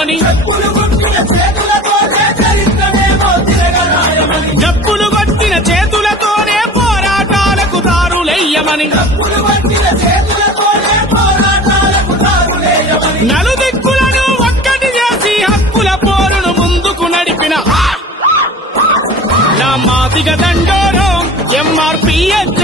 రాయమని, డప్పులు కొట్టిన చేతులతోనే పోరాటాలకు దారులెయ్యమని, నలుదిక్కులను ఒక్కటి చేసి హక్కుల పోరును ముందుకు నడిపిన నా మాదిగ దండోరం ఎంఆర్పీఎస్